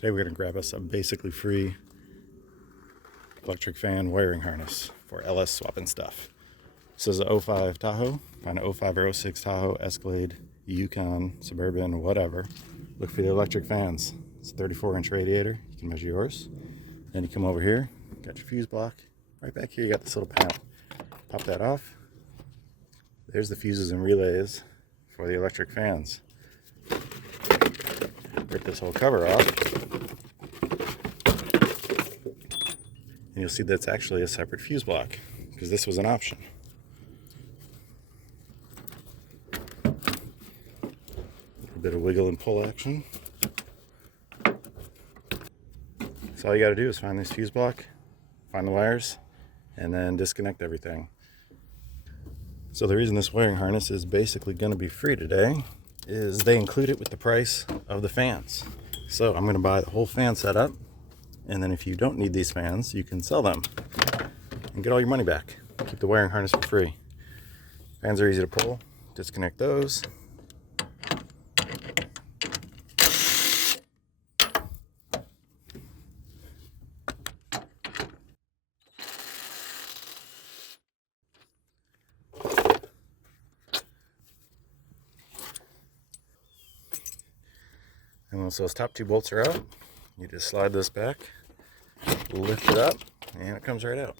Today we're going to grab us a basically free electric fan wiring harness for LS swapping stuff. This is a 05 Tahoe. Find an 05 or 06 Tahoe, Escalade, Yukon, Suburban, whatever. Look for the electric fans. It's a 34-inch radiator. You can measure yours. Then you come over here, got your fuse block. Right back here you got this little panel. Pop that off. There's the fuses and relays for the electric fans. Rip this whole cover off. And you'll see that's actually a separate fuse block because this was an option. A bit of wiggle and pull action. So all you got to do is find this fuse block, find the wires, and then disconnect everything. So the reason this wiring harness is basically going to be free today is they include it with the price of the fans. So I'm going to buy the whole fan setup, and then if you don't need these fans, you can sell them and get all your money back. Keep the wiring harness for free. Fans are easy to pull. Disconnect those. And once those top two bolts are out, you just slide this back, lift it up, and it comes right out.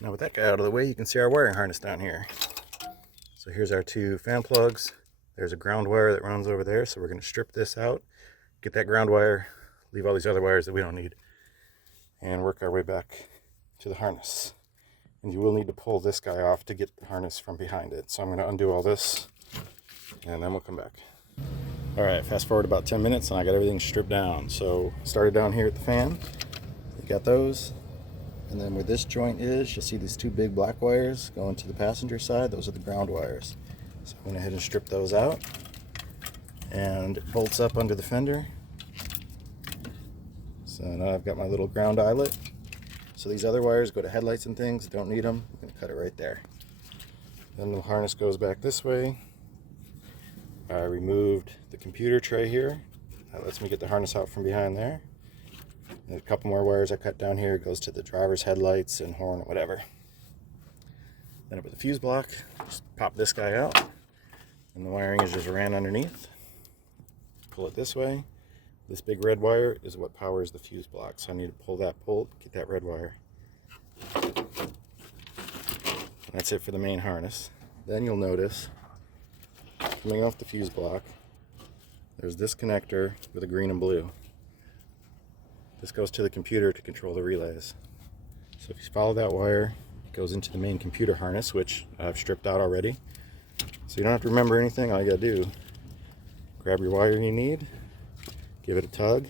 Now with that guy out of the way, you can see our wiring harness down here. So here's our two fan plugs. There's a ground wire that runs over there, so we're going to strip this out, get that ground wire, leave all these other wires that we don't need, and work our way back to the harness. And you will need to pull this guy off to get the harness from behind it. So I'm going to undo all this, and then we'll come back. All right, fast forward about 10 minutes, and I got everything stripped down. So started down here at the fan. You got those. And then where this joint is, you'll see these two big black wires going to the passenger side. Those are the ground wires. So I went ahead and stripped those out. And it bolts up under the fender. So now I've got my little ground eyelet. So these other wires go to headlights and things. Don't need them. I'm going to cut it right there. Then the harness goes back this way. I removed the computer tray here. That lets me get the harness out from behind there. And a couple more wires I cut down here. It goes to the driver's headlights and horn or whatever. Then up with the fuse block, just pop this guy out. And the wiring is just ran underneath. Pull it this way. This big red wire is what powers the fuse block, so I need to pull that bolt, get that red wire. That's it for the main harness. Then you'll notice, coming off the fuse block, there's this connector with a green and blue. This goes to the computer to control the relays. So if you follow that wire, it goes into the main computer harness, which I've stripped out already. So you don't have to remember anything. All you gotta do, grab your wire you need, give it a tug.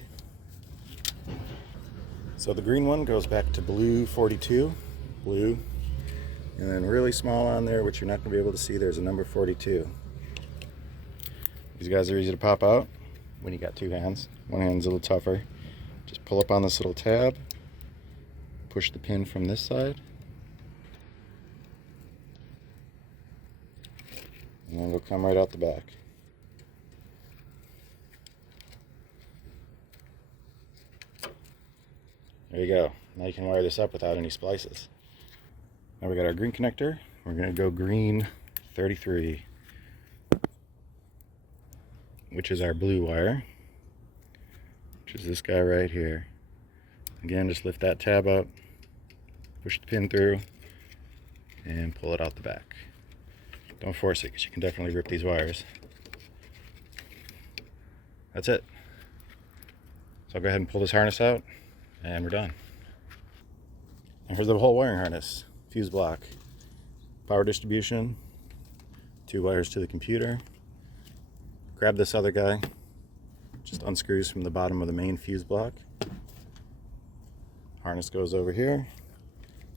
So the green one goes back to blue 42, blue, and then really small on there, which you're not going to be able to see, there's a number 42. These guys are easy to pop out when you got two hands. One hand's a little tougher. Just pull up on this little tab, push the pin from this side, and then it'll come right out the back. There you go. Now you can wire this up without any splices. Now we got our green connector. We're going to go green 33, which is our blue wire, which is this guy right here. Again, just lift that tab up, push the pin through, and pull it out the back. Don't force it because you can definitely rip these wires. That's it. So I'll go ahead and pull this harness out, and we're done. And here's the whole wiring harness. Fuse block, power distribution, two wires to the computer. Grab this other guy, just unscrews from the bottom of the main fuse block. Harness goes over here.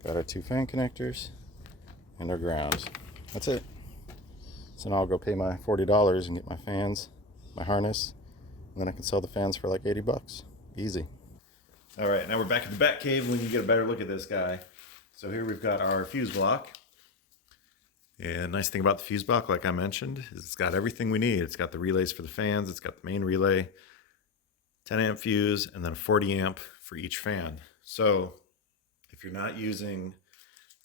Got our two fan connectors and our grounds. That's it. So now I'll go pay my $40 and get my fans, my harness, and then I can sell the fans for like 80 bucks. Easy. All right, now we're back at the Bat Cave and we can get a better look at this guy. So here we've got our fuse block. And nice thing about the fuse block, like I mentioned, is it's got everything we need. It's got the relays for the fans, it's got the main relay, 10 amp fuse, and then a 40 amp for each fan. So if you're not using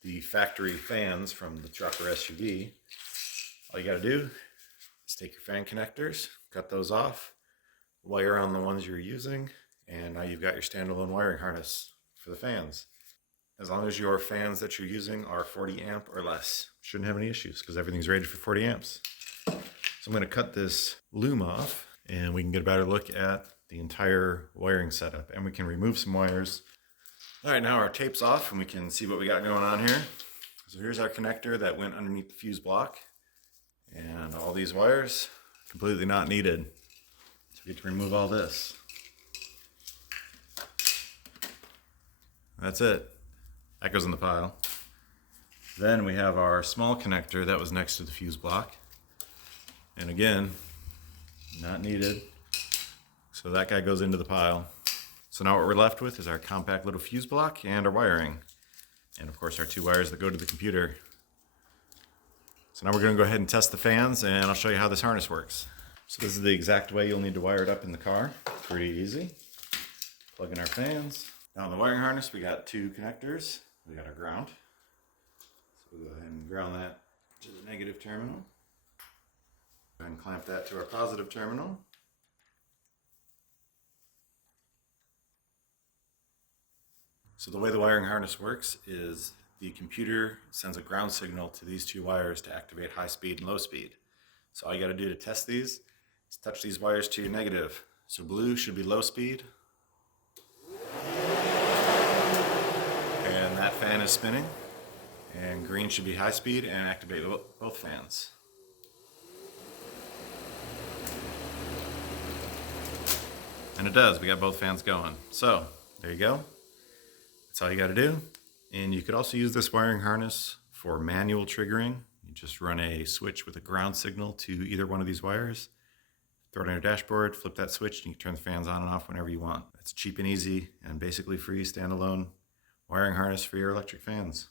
the factory fans from the truck or SUV, all you gotta do is take your fan connectors, cut those off, wire on the ones you're using, and now you've got your standalone wiring harness for the fans. As long as your fans that you're using are 40 amp or less, shouldn't have any issues because everything's rated for 40 amps. So I'm going to cut this loom off and we can get a better look at the entire wiring setup, and we can remove some wires. All right, now our tape's off and we can see what we got going on here. So here's our connector that went underneath the fuse block, and all these wires completely not needed. So we get to remove all this. That's it. That goes in the pile. Then we have our small connector that was next to the fuse block. And again, not needed. So that guy goes into the pile. So now what we're left with is our compact little fuse block and our wiring. And of course our 2 wires that go to the computer. So now we're going to go ahead and test the fans, and I'll show you how this harness works. So this is the exact way you'll need to wire it up in the car. Pretty easy. Plug in our fans. Now in the wiring harness we got 2 connectors. We got our ground. So we'll go ahead and ground that to the negative terminal. Go ahead and clamp that to our positive terminal. So the way the wiring harness works is the computer sends a ground signal to these 2 wires to activate high speed and low speed. So all you got to do to test these is touch these wires to your negative. So blue should be low speed. And that fan is spinning. And green should be high speed and activate both fans. And it does, we got both fans going. So there you go. That's all you got to do. And you could also use this wiring harness for manual triggering. You just run a switch with a ground signal to either one of these wires, throw it on your dashboard, flip that switch, and you can turn the fans on and off whenever you want. It's cheap and easy and basically free standalone wiring harness for your electric fans.